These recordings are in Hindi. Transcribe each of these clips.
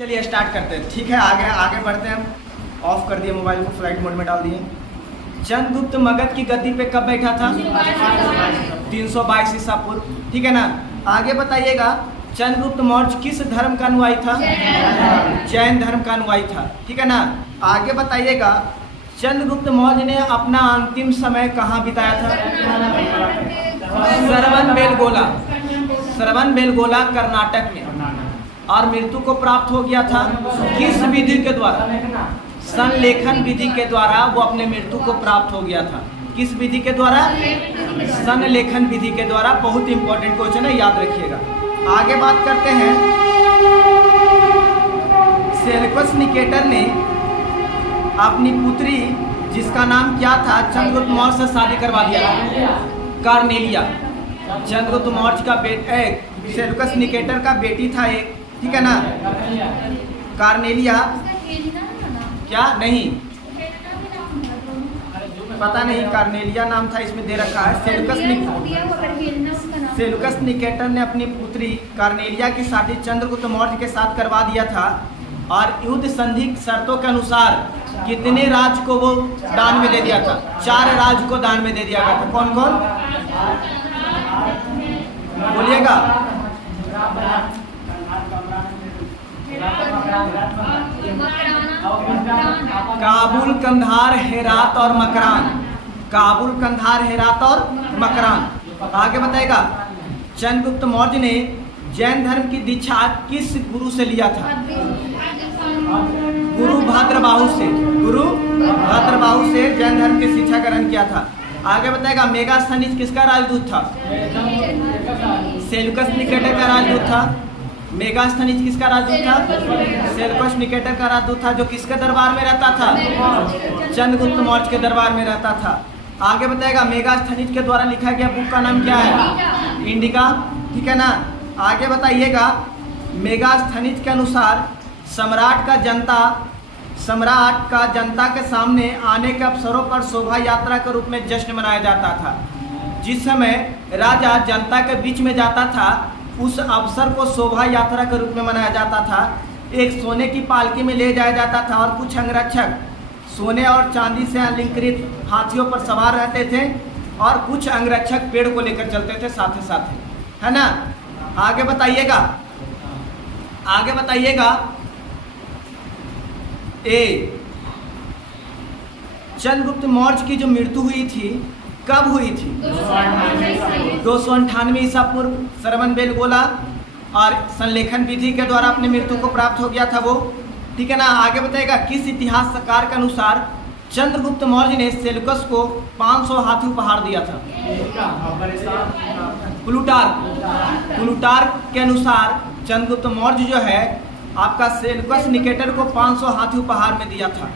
चलिए स्टार्ट करते हैं। ठीक है, आगे आगे बढ़ते हैं। हम ऑफ कर दिए मोबाइल को, फ्लाइट मोड में डाल दिए। चंद्रगुप्त मगध की गद्दी पे कब बैठा था? 322 ईसा पूर्व। ठीक है ना। आगे बताइएगा, चंद्रगुप्त मौर्य किस धर्म का अनुयायी था? जैन धर्म का अनुयायी था। ठीक है ना। आगे बताइएगा, चंद्रगुप्त मौर्य ने अपना अंतिम समय कहाँ बिताया था? श्रवणबेलगोला कर्नाटक में। और मृत्यु को प्राप्त हो गया था किस विधि के द्वारा? संलेखन विधि के द्वारा वो अपने मृत्यु को प्राप्त हो गया था। किस विधि के द्वारा? संलेखन विधि के द्वारा। बहुत इंपॉर्टेंट क्वेश्चन है, याद रखिएगा। आगे बात करते हैं, सेल्यूकस निकेटर ने अपनी पुत्री जिसका नाम क्या था, चंद्रगुप्त मौर्य से शादी करवा दिया था। कार्नेलिया। चंद्रगुप्त मौर्य का सेल्यूकस निकेटर का बेटी था एक। ठीक है ना। कार्नेलिया क्या नहीं पता नहीं, कार्नेलिया नाम था, इसमें दे रखा है। सेल्यूकस निकेटर ने अपनी पुत्री कार्नेलिया की शादी चंद्रगुप्त मौर्य के साथ करवा दिया था। और युद्ध संधि शर्तों के अनुसार कितने राज्य को वो दान में दे दिया था? 4 राज्य को दान में दे दिया गया था। कौन कौन बोलिएगा? काबुल, कंधार, हेरात और मकरान। काबुल, कंधार, हेरात और मकरान। आगे बताएगा, चंद्रगुप्त मौर्य ने जैन धर्म की दीक्षा किस गुरु से लिया था? गुरु भद्रबाहु से। गुरु भद्रबाहु से जैन धर्म की शिक्षा ग्रहण किया था। आगे बताएगा, मेगास्थनीज किसका राजदूत था? सेल्यूकस निकेटर का राजदूत था। मेगास्थनीज किसका राजदूत था? सेल्यूकस निकेटर का राजदूत था, जो किसके दरबार में रहता था? चंद्रगुप्त मौर्य के दरबार में रहता था। आगे बताएगा, मेगास्थनीज के द्वारा लिखा गया बुक का नाम क्या है? इंडिका। ठीक है ना। आगे बताइएगा, मेगास्थनीज के अनुसार सम्राट का जनता के सामने आने के अवसरों पर शोभा यात्रा के रूप में जश्न मनाया जाता था। जिस समय राजा जनता के बीच में जाता था, उस अवसर को शोभा यात्रा के रूप में मनाया जाता था। एक सोने की पालकी में ले जाया जाता था और कुछ अंगरक्षक सोने और चांदी से अलंकृत हाथियों पर सवार रहते थे और कुछ अंगरक्षक पेड़ को लेकर चलते थे साथ साथ, है ना। आगे बताइएगा, चंद्रगुप्त मौर्य की जो मृत्यु हुई थी कब हुई थी? 298 ईसा पूर्व। श्रवणबेलगोला और संलेखन विधि के द्वारा अपने मृत्यु को प्राप्त हो गया था वो। ठीक है ना। आगे बताएगा, किस इतिहासकार के अनुसार चंद्रगुप्त मौर्य ने सेल्यूकस को 500 हाथी उपहार दिया था? प्लूटार्क के अनुसार चंद्रगुप्त मौर्य जो है आपका सेल्यूकस निकेटर को 500 हाथी उपहार में दिया था।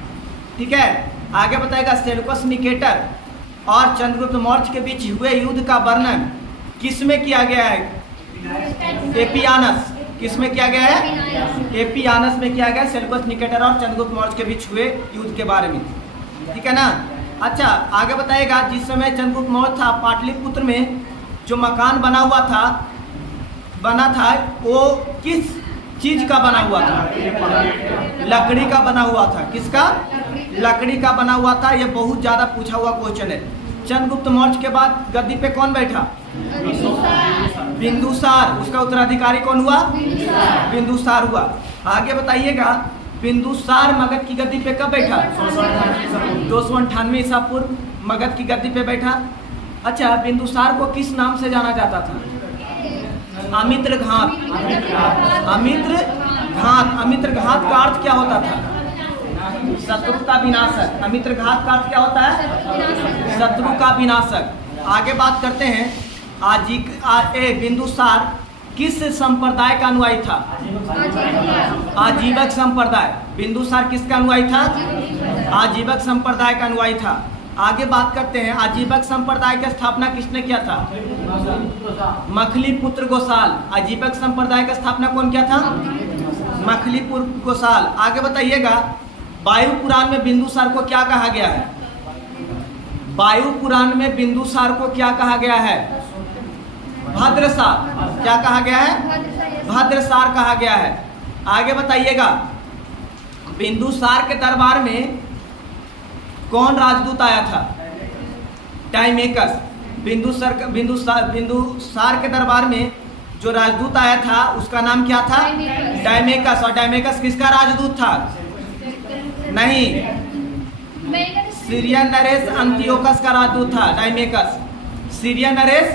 ठीक है। आगे बताएगा, सेल्यूकस निकेटर और चंद्रगुप्त मौर्य के बीच हुए युद्ध का वर्णन किसमें किया गया है? एपियानस। किसमें किया गया है? एपियानस में किया गया, सेल्यूकस निकेटर और चंद्रगुप्त मौर्य के बीच हुए युद्ध के बारे में। ठीक है ना। अच्छा, आगे बताएगा, जिस समय चंद्रगुप्त मौर्य था, पाटलिपुत्र में जो मकान बना था वो किस चीज का बना हुआ था? लकड़ी का बना हुआ था। किसका? लकड़ी का बना हुआ था। ये बहुत ज्यादा पूछा हुआ क्वेश्चन है। चंद्रगुप्त मौर्य के बाद गद्दी पे कौन बैठा? बिंदुसार। उसका उत्तराधिकारी कौन हुआ? बिंदुसार हुआ। आगे बताइएगा, बिंदुसार मगध की गद्दी पे कब बैठा? 298 ईसा पूर्व मगध की गद्दी पे बैठा। अच्छा, बिंदुसार को किस नाम से जाना जाता था? अमित्र घात। अमित्र घात का अर्थ क्या होता था? शत्रु का विनाशक। अमित्र घात का अर्थ क्या होता है? शत्रु का विनाशक। आगे बात करते हैं, बिंदुसार किस संप्रदाय का अनुयायी था? आजीवक संप्रदाय। बिंदुसार किसका अनुयायी था? आजीवक संप्रदाय का अनुयायी था। आगे बात करते हैं, आजीवक संप्रदाय की स्थापना किसने किया था? मखलीपुत्र गोसाल। आजीवक संप्रदाय की स्थापना कौन किया था? मखलीपुत्र गोसाल। आगे बताइएगा, वायु पुराण में बिंदुसार को क्या कहा गया है? वायु पुराण में बिंदुसार को क्या कहा गया है? भद्रसार। क्या कहा गया है? भद्रसार कहा गया है। आगे बताइएगा, बिंदुसार के दरबार में कौन राजदूत आया था? टाइमेकस। बिंदुसार के दरबार में जो राजदूत आया था उसका नाम क्या था? टाइमेकस। और टाइमेकस किसका राजदूत था? नहीं, सीरियन नरेश अंतियोकस का राजदूत था टाइमेकस। सीरियन नरेश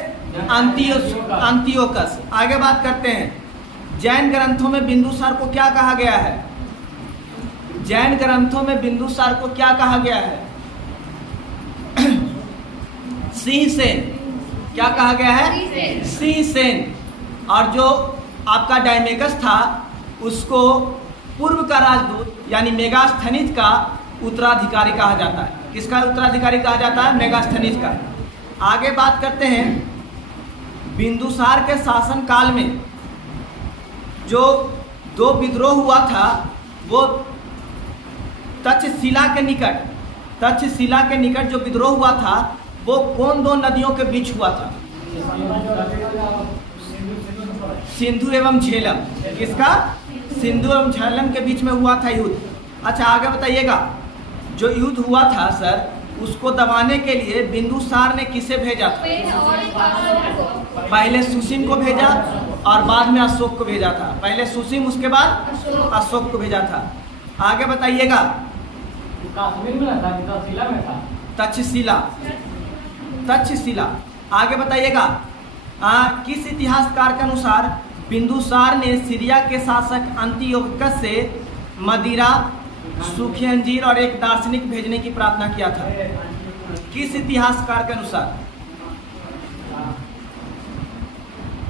अंतियोकस। आगे बात करते हैं, जैन ग्रंथों में बिंदुसार को क्या कहा गया है? जैन ग्रंथों में बिंदुसार को क्या कहा गया है? सिंह सेन। क्या कहा गया है? सिंह सेन। और जो आपका टाइमेकस था उसको पूर्व का राजदूत यानी मेगास्थनीज का उत्तराधिकारी कहा जाता है। किसका उत्तराधिकारी कहा जाता है? मेगास्थनीज का। आगे बात करते हैं, बिंदुसार के शासन काल में जो दो विद्रोह हुआ था वो तक्षशिला के निकट जो विद्रोह हुआ था वो कौन दो नदियों के बीच हुआ था? सिंधु एवं झेलम। किसका? सिंधु एवं झेलम के बीच में हुआ था युद्ध। अच्छा, आगे बताइएगा, जो युद्ध हुआ था सर उसको दबाने के लिए बिंदुसार ने किसे भेजा था? पहले सुसीम को भेजा और बाद में अशोक को भेजा था। पहले सुसीम, उसके बाद अशोक को भेजा था। आगे बताइएगा, कश्मीर में था, तक्षशिला में था। तक्षशिला। आगे बताइएगा, किस इतिहासकार के अनुसार बिंदुसार ने सीरिया के शासक अंतियोकस से मदिरा, सूखी अंजीर और एक दार्शनिक भेजने की प्रार्थना किया था? किस इतिहासकार के अनुसार?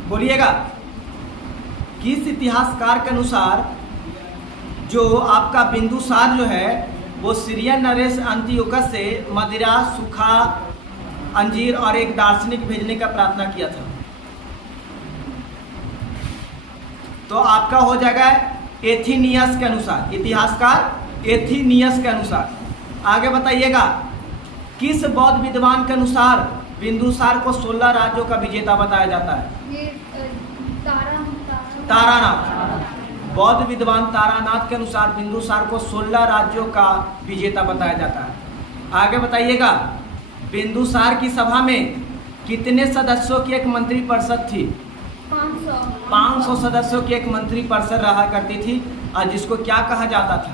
बोलिएगा, किस इतिहासकार के अनुसार जो आपका बिंदुसार जो है वो सीरियन नरेश अंतियोकस से मदिरा, सूखा अंजीर और एक दार्शनिक भेजने का प्रार्थना किया था? तो आपका हो जाएगा एथिनियस के अनुसार, इतिहासकार एथिनियस के अनुसार। आगे बताइएगा, किस बौद्ध विद्वान के अनुसार बिंदुसार को 16 राज्यों का विजेता बताया जाता है? तारानाथ। बौद्ध विद्वान तारानाथ के अनुसार बिंदुसार को 16 राज्यों का विजेता बताया जाता है। आगे बताइएगा, बिंदुसार की सभा में कितने सदस्यों की एक मंत्रिपरिषद थी? 500 सदस्यों की एक मंत्रिपरिषद रहा करती थी और जिसको क्या कहा जाता था?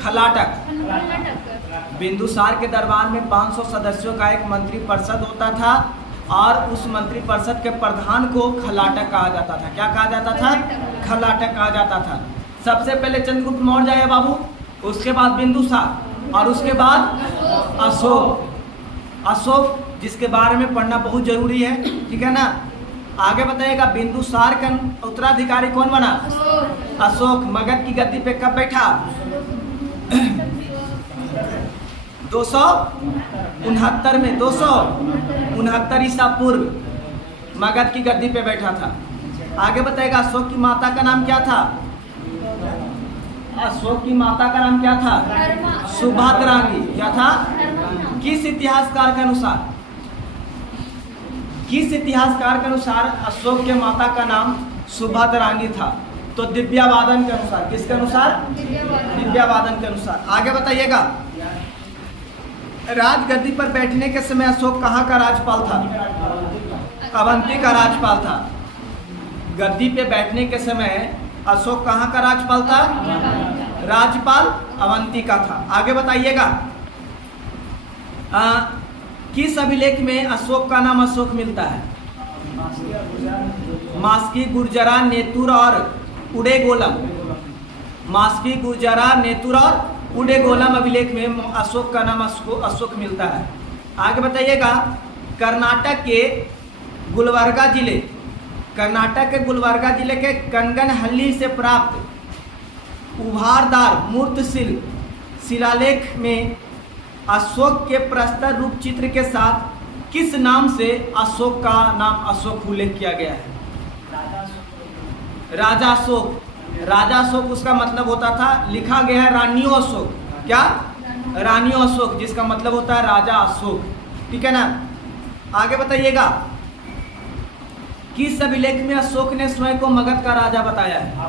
खलाटक। बिंदुसार के दरबार में 500 सदस्यों का एक मंत्रिपरिषद होता था और उस मंत्रिपरिषद के प्रधान को खलाटक कहा जाता था। क्या कहा जाता था? खलाटक कहा जाता था। सबसे पहले चंद्रगुप्त मौर्य आए बाबू, उसके बाद बिंदुसार और उसके बाद अशोक, जिसके बारे में पढ़ना बहुत जरूरी है, ठीक है ना। आगे बताइएगा, बिंदुसार का उत्तराधिकारी कौन बना? अशोक। मगध की गद्दी पे कब बैठा? 269 में, 269 ईसा पूर्व मगध की गद्दी पे बैठा था। आगे बताइएगा, अशोक की माता का नाम क्या था? अशोक की माता का नाम क्या था? सुभद्रांगी। क्या था? किस इतिहासकार के अनुसार? किस इतिहासकार के अनुसार अशोक के माता का नाम सुभद्रांगी था? तो दिव्यावादन के अनुसार। किसके अनुसार? दिव्यावादन के अनुसार। आगे बताइएगा, राजगद्दी पर बैठने के समय अशोक कहाँ का राज्यपाल था? अवंती का राज्यपाल था। गद्दी पे बैठने के समय अशोक कहाँ का राज्यपाल था? राज्यपाल अवंती का था। आगे बताइएगा, किस अभिलेख में अशोक का नाम अशोक मिलता है? मास्की, गुर्जरा, नेतुर और उडेगोलम। मास्की, गुर्जरा, नेतुर और उडेगोलम अभिलेख में अशोक का नाम अशोक मिलता है। आगे बताइएगा, कर्नाटक के गुलबर्गा जिले के कनगनहल्ली से प्राप्त उभारदार शिलालेख में अशोक के प्रस्तर रूप चित्र के साथ किस नाम से अशोक का नाम अशोक उल्लेख किया गया है? राजा अशोक। राजा अशोक उसका मतलब होता था, लिखा गया है रानियों अशोक। क्या? रानियों अशोक, जिसका मतलब होता है राजा अशोक। ठीक है ना। आगे बताइएगा, किस अभिलेख में अशोक ने स्वयं को मगध का राजा बताया है?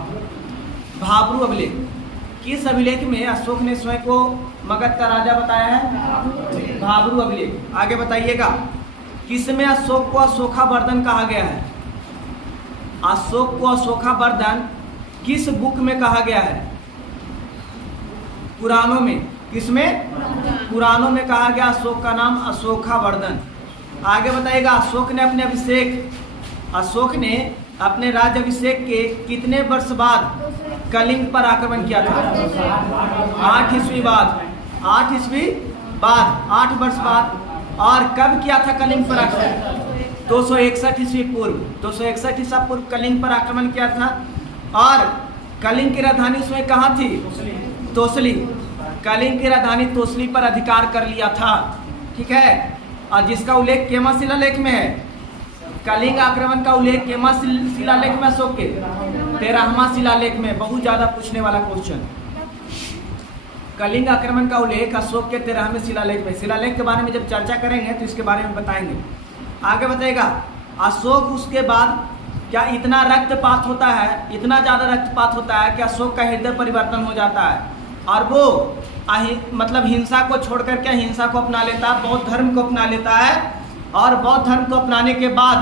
भाब्रू अभिलेख। किस अभिलेख में अशोक ने स्वयं को मगध का राजा बताया है? भाब्रू अभिलेख। आगे बताइएगा, किसमें अशोक को अशोकावर्धन कहा गया है? अशोक को अशोकावर्धन किस बुक में कहा गया है? पुराणों में। किसमें? पुराणों में कहा गया अशोक का नाम अशोकावर्धन। आगे बताइएगा, अशोक ने अपने राज्याभिषेक के कितने वर्ष बाद कलिंग पर आक्रमण किया था? 8 ईस्वी बाद। 8 ईस्वी बाद, 8 वर्ष बाद। और कब किया था कलिंग पर आक्रमण? 261 ईस्वी पूर्व। 261 ईसा पूर्व कलिंग पर आक्रमण किया था। और कलिंग की राजधानी उसमें कहाँ थी? तोसली। कलिंग की राजधानी तोसली पर अधिकार कर लिया था। ठीक है, और जिसका उल्लेख केमा शिलालेख में है। कलिंग आक्रमण का उल्लेख केमा शिलालेख में? अशोक के 13वां शिलालेख में। बहुत ज्यादा पूछने वाला क्वेश्चन। कलिंग आक्रमण का उल्लेख अशोक के 13वें शिलालेख में। शिलालेख के बारे में जब चर्चा करेंगे तो इसके बारे में बताएंगे। आगे बताएगा, अशोक उसके बाद क्या इतना रक्तपात होता है, इतना ज्यादा रक्तपात होता है कि अशोक का हृदय परिवर्तन हो जाता है और वो मतलब हिंसा को छोड़ करके हिंसा को अपना लेता है, बौद्ध धर्म को अपना लेता है। और बौद्ध धर्म को अपनाने के बाद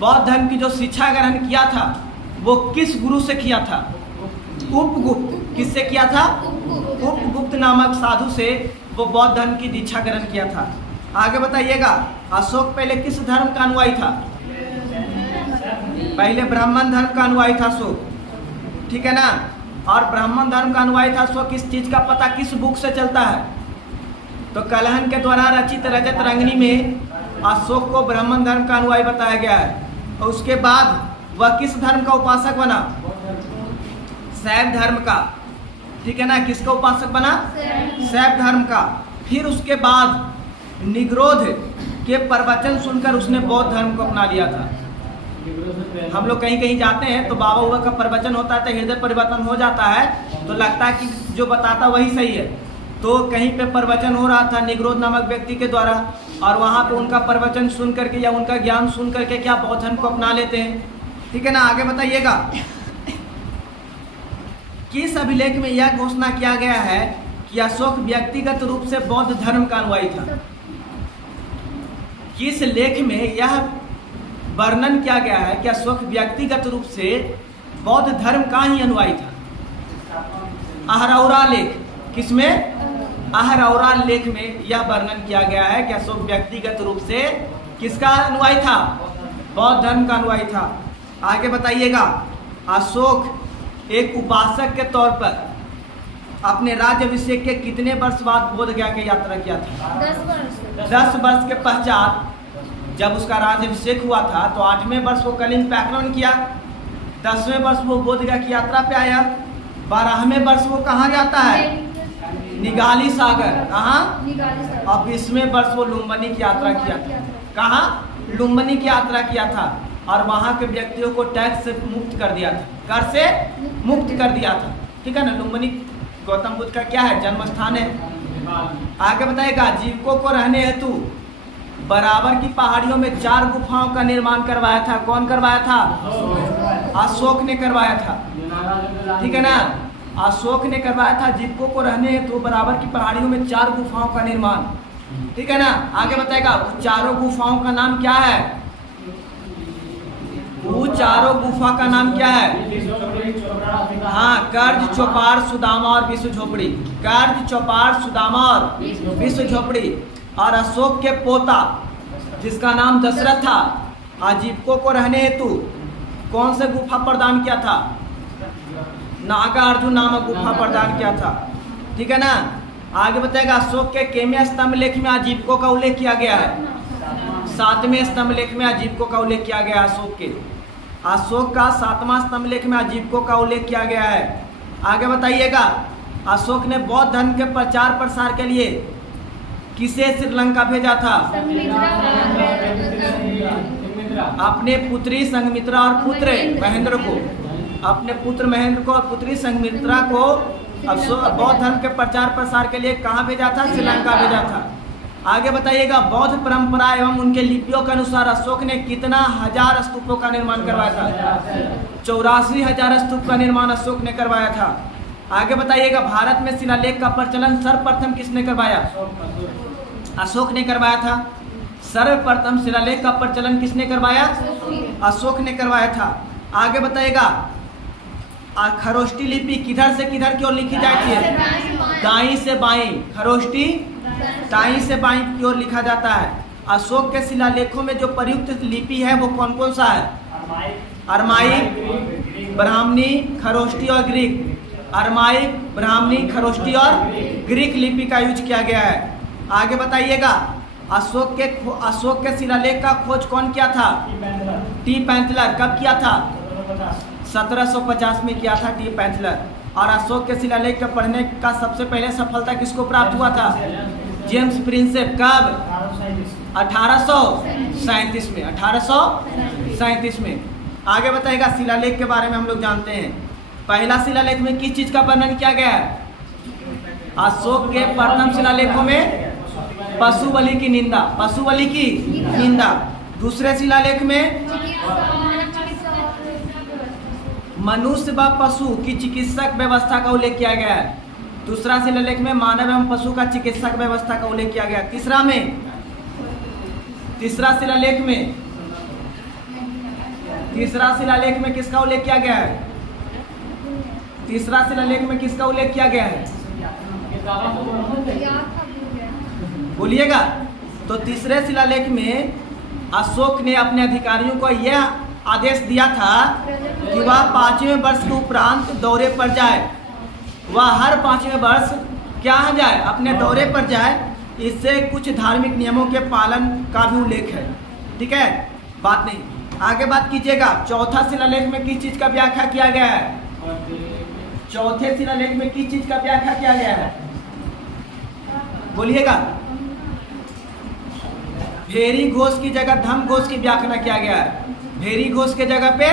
बौद्ध धर्म की जो शिक्षा ग्रहण किया था वो किस गुरु से किया था? उपगुप्त। किससे किया था? उपगुप्त नामक साधु से वो बौद्ध धर्म की दीक्षा ग्रहण किया था। आगे बताइएगा, अशोक पहले किस धर्म का अनुयायी था? पहले ब्राह्मण धर्म का अनुयायी था अशोक। ठीक है ना? और ब्राह्मण धर्म का अनुयायी था अशोक। किस चीज का पता किस बुक से चलता है? तो कलहन के द्वारा रचित रजत रंगनी में अशोक को ब्राह्मण धर्म का अनुयायी बताया गया है। और उसके बाद वह किस धर्म का उपासक बना? शैव धर्म का। ठीक है ना? किसका उपासक बना? शैव धर्म का। फिर उसके बाद निग्रोध के प्रवचन सुनकर उसने बौद्ध धर्म को अपना लिया था। हम लोग कहीं कहीं जाते हैं तो बाबा हुआ का प्रवचन होता है तो हृदय परिवर्तन हो जाता है, तो लगता है कि जो बताता वही सही है। तो कहीं पे प्रवचन हो रहा था निग्रोध नामक व्यक्ति के द्वारा, और वहाँ पे उनका प्रवचन सुन करके या उनका ज्ञान सुन करके क्या बौद्ध धर्म को अपना लेते हैं। ठीक है ना? आगे बताइएगा, किस अभिलेख में यह घोषणा किया गया है कि अशोक व्यक्तिगत रूप से बौद्ध धर्म का अनुयायी था? किस लेख में यह वर्णन किया गया है कि अशोक व्यक्तिगत रूप से बौद्ध धर्म का ही अनुयायी था? अहरौरा लेख। किसमें? अहरौरा लेख में यह वर्णन किया गया है कि अशोक व्यक्तिगत रूप से किसका अनुयायी था? बौद्ध धर्म का अनुयायी था। आगे बताइएगा, अशोक एक उपासक के तौर पर अपने राज्याभिषेक के कितने वर्ष बाद बोध गया की यात्रा किया था? 10 वर्ष के पश्चात जब उसका राज्याभिषेक हुआ था तो 8वें वर्ष वो कलिंग पे आक्रमण किया। 10वें वर्ष वो बोध गया की यात्रा पे आया। 12वें वर्ष वो कहाँ जाता है? निगाली सागर। कहाँ? और 20वें वर्ष वो लुम्बिनी की यात्रा किया था। कहाँ? लुम्बिनी की यात्रा किया था और वहाँ के व्यक्तियों को टैक्स से मुक्त कर दिया था, कर से मुक्त कर दिया था। ठीक है ना? लुम्बिनी गौतम बुद्ध का क्या है? जन्म स्थान है। आगे बताएगा, जीवकों को रहने हेतु बराबर की पहाड़ियों में 4 गुफाओं का निर्माण करवाया था। कौन करवाया था? अशोक ने करवाया था। ठीक है ना? अशोक ने करवाया था जीवकों को रहने हेतु बराबर की पहाड़ियों में 4 गुफाओं का निर्माण। ठीक है ना? आगे बताएगा, चारों गुफाओं का नाम क्या है? वो चारों गुफा का नाम क्या है? हाँ, कर्ज, चौपार, सुदामा और विष्णु झोपड़ी। कर्ज, चौपार, सुदामा और विष्णु झोपड़ी। और अशोक के पोता जिसका नाम दशरथ था, आजीवकों को रहने हेतु कौन से गुफा प्रदान किया था? नागार्जुन नामक गुफा प्रदान किया था। ठीक है ना? आगे बताएगा, अशोक के केमे स्तंभ लेख में आजीवकों का उल्लेख किया गया है? 7वें स्तंभ लेख में आजीवकों का उल्लेख किया गया है। अशोक का 7वां स्तंभ लेख में आजीवकों का उल्लेख किया गया है। आगे बताइएगा, अशोक ने बौद्ध धर्म के प्रचार प्रसार के लिए किसे श्रीलंका भेजा था? अपने पुत्री संघमित्रा और पुत्र महेंद्र को। अपने पुत्र महेंद्र को और पुत्री संघमित्रा को बौद्ध धर्म के प्रचार प्रसार के लिए कहाँ भेजा था? श्रीलंका भेजा था। आगे बताइएगा बौद्ध परंपरा एवं उनके लिपियों के अनुसार अशोक ने कितना हजार स्तूपों का निर्माण करवाया था? 84,000 स्तूप का निर्माण अशोक ने करवाया था। आगे बताइएगा भारत में शिलालेख का प्रचलन सर्वप्रथम किसने करवाया? अशोक ने करवाया था। सर्वप्रथम शिलालेख का प्रचलन किसने करवाया? अशोक ने करवाया था। आगे बताइएगा खरोष्टी लिपि किधर से किधर की ओर लिखी जाती है? दाईं से बाईं। खरोष्टी दाईं से बाईं की ओर लिखा जाता है। अशोक के शिलालेखों में जो प्रयुक्त लिपि है वो कौन कौन सा है? अरमाइक, ब्राह्मणी, खरोष्टी और ग्रीक। अरमाइक, ब्राह्मणी, खरोष्टी और ग्रीक लिपि का यूज किया गया है। आगे बताइएगा अशोक के शिलालेख का खोज कौन किया था? टी पैंथलर। कब किया था? 1750 में किया था टी पैंथलर। और अशोक के शिलालेख का पढ़ने का सबसे पहले सफलता किसको प्राप्त हुआ था? James Prinsep. कब? 1837 में। 1837 में। आगे बताएगा शिलालेख के बारे में हम लोग जानते हैं। पहला शिलालेख में किस चीज का वर्णन किया गया है? अशोक के प्रथम शिलालेखों में पशु बलि की निंदा। पशु बलि की निंदा। दूसरे शिलालेख में मनुष्य व पशु की चिकित्सक व्यवस्था का उल्लेख किया गया है। दूसरा शिलालेख में मानव एवं पशु का चिकित्सक व्यवस्था का उल्लेख किया गया है। तीसरा शिलालेख में किसका उल्लेख किया गया है? तीसरा शिलालेख में किसका उल्लेख किया गया है? बोलिएगा। तो तीसरे शिलालेख में अशोक ने अपने अधिकारियों को यह आदेश दिया था कि वह 5वें वर्ष के उपरांत दौरे पर जाए। वह हर 5वें वर्ष क्या जाए? अपने दौरे पर जाए। इससे कुछ धार्मिक नियमों के पालन का भी उल्लेख है। ठीक है, बात नहीं। आगे बात कीजिएगा चौथा शिलालेख में किस चीज का व्याख्या किया गया है? चौथे शिलालेख में किस चीज का व्याख्या किया गया है? बोलिएगा। भेरी घोष की जगह धम घोष की व्याख्या किया गया है। भेरी घोष के जगह पे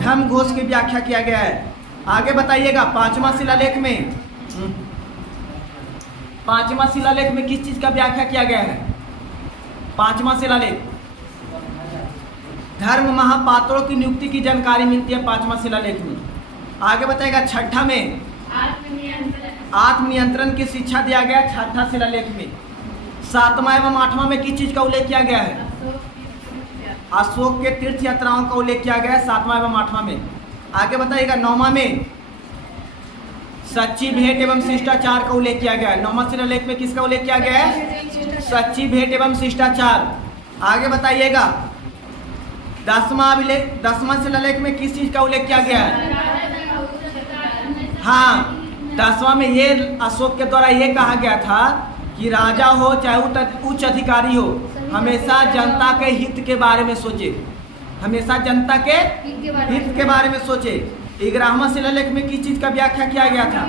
धम घोष की व्याख्या किया गया है। आगे बताइएगा पांचवा शिलालेख में किस चीज का व्याख्या किया गया है? पांचवा शिलालेख धर्म महापात्रों की नियुक्ति की जानकारी मिलती है पांचवा शिलालेख में। आगे बताइएगा छठा में आत्मनियंत्रण की शिक्षा दिया गया छठा शिलालेख में। सातवां एवं आठवां में किस चीज का उल्लेख किया गया है? अशोक के तीर्थ यात्राओं का उल्लेख किया गया है सातवां एवं आठवां में। आगे बताइएगा नौवां में सच्ची भेंट एवं शिष्टाचार का उल्लेख किया गया है। नौवां शिलालेख में किसका उल्लेख किया गया है? सच्ची भेंट एवं शिष्टाचार। आगे बताइएगा 10वां शिलालेख में किस चीज का उल्लेख किया गया है? हाँ, 10वां में ये अशोक के द्वारा ये कहा गया था कि राजा हो चाहे उच्च अधिकारी हो, हमेशा जनता के हित के बारे में सोचे। हमेशा जनता के हित के बारे में सोचे। 11वां शिलालेख में किस चीज का व्याख्या किया गया था?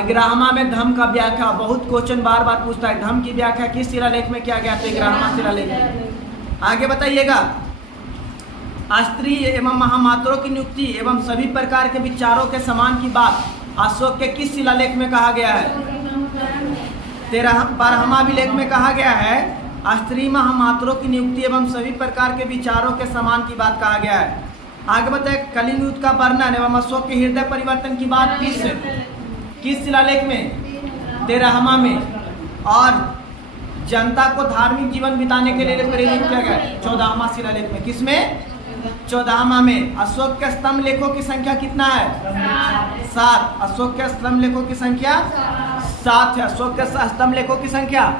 11वां में धम का व्याख्या। बहुत क्वेश्चन बार बार पूछता है, धम की व्याख्या किस शिलालेख में किया गया था? 11वां शिलालेख में। आगे बताइएगा स्त्री एवं महामात्रों की नियुक्ति एवं सभी प्रकार के विचारों के समान की बात अशोक के किस शिलालेख में कहा गया है? 12वां अभिलेख में कहा गया है स्त्री महामात्रों की नियुक्ति एवं सभी प्रकार के विचारों के समान की बात कहा गया है। आगे बताए कलिंग युद्ध का वर्णन एवं अशोक के हृदय परिवर्तन की बात किस शिलालेख में? 13वां में। और जनता को धार्मिक जीवन बिताने के लिए प्रेरित किया गया 14वां शिलालेख में। किसमें? 14वां में। अशोक के स्तंभ लेखों की संख्या कितना है? 7। अशोक के स्तंभ लेखों की संख्या 7 है। अशोक के स्तंभ लेखों की संख्या